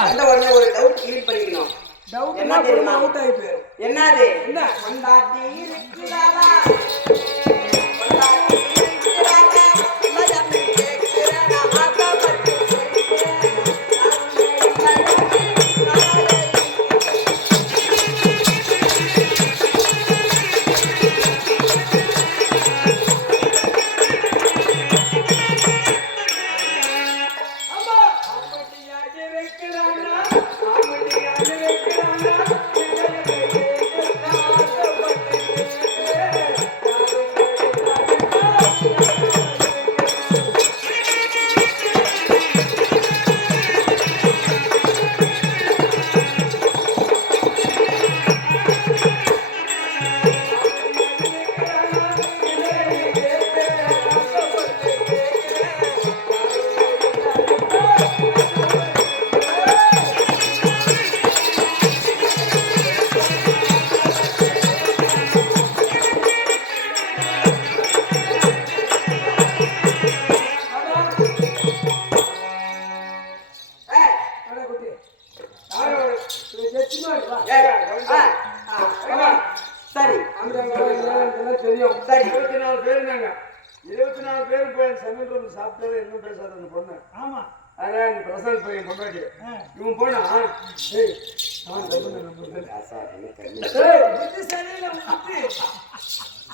அந்த உடனே ஒரு டவுட் கிளியர் பண்ணிக்கணும். என்ன தெரியுமா? அவுட் ஆகி போயிடும். என்னது? என்ன கொண்டாட்டி இருக்கிறாரா கொண்டாட்டி இருக்கிறாரா இல்லையான்னு கேட்கிறேன் நான் ஆசைப்பட்டு சரி தெரியும். சரி 24 பேர் நாங்க 24 பேர் போய் சமையல் ரூம் சாப்பிட்டது என்ன பேசாத அந்த பொண்ணு. ஆமா அதான் இந்த பிரசாந்த் பையன் பொண்டாட்டி இவன் போனா ஏய் நான் டபுள் நம்பர் புத்திசாலியில முத்தி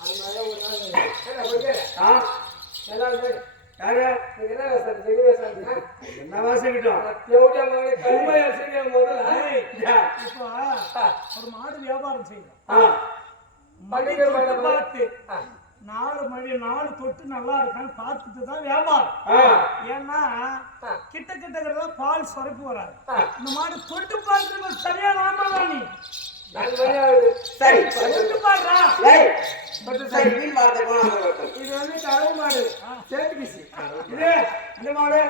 அதனால ஒரு நாள் யாரு என்ன சார் ஜெகதேசன் என்ன வாசிக்கிட்டோம் எவ்வளோ மகளே கல்மையா செய்ய முதல்ல இப்போ ஒரு மாடு வியாபாரம் செய்யணும். பார்த்து 4 மணி 4 தொட்டு நல்லா இருக்கான்னு பார்த்துட்டு தான் வியாபாரம். ஏன்னா கிட்ட கிட்ட பால் சுரப்பு வராது. இந்த மாடு தொட்டு பார்த்து சரியா நாம நீ சரி தொட்டு பாடுறா. சரி மீன் வார்த்தை போனா இது வந்து கறவு மாடு சேட்டுக்கிசி. இது இந்த மாடு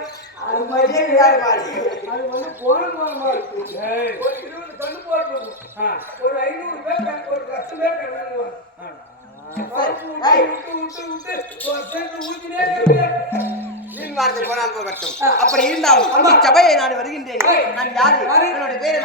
அது மாதிரியே யாரு மாடு அது வந்து போன மாடு ஒரு 20 கண்ணு போட்டுருக்கும். ஒரு 500 பேர் ஒரு 1,00,000 பேர் கறந்துருவாங்க. மீன் வார்த்தை போனால் போகட்டும். அப்படி இருந்தாலும் சபையை நான் வருகின்றேன். நான் யாரு? என்னோட பேரு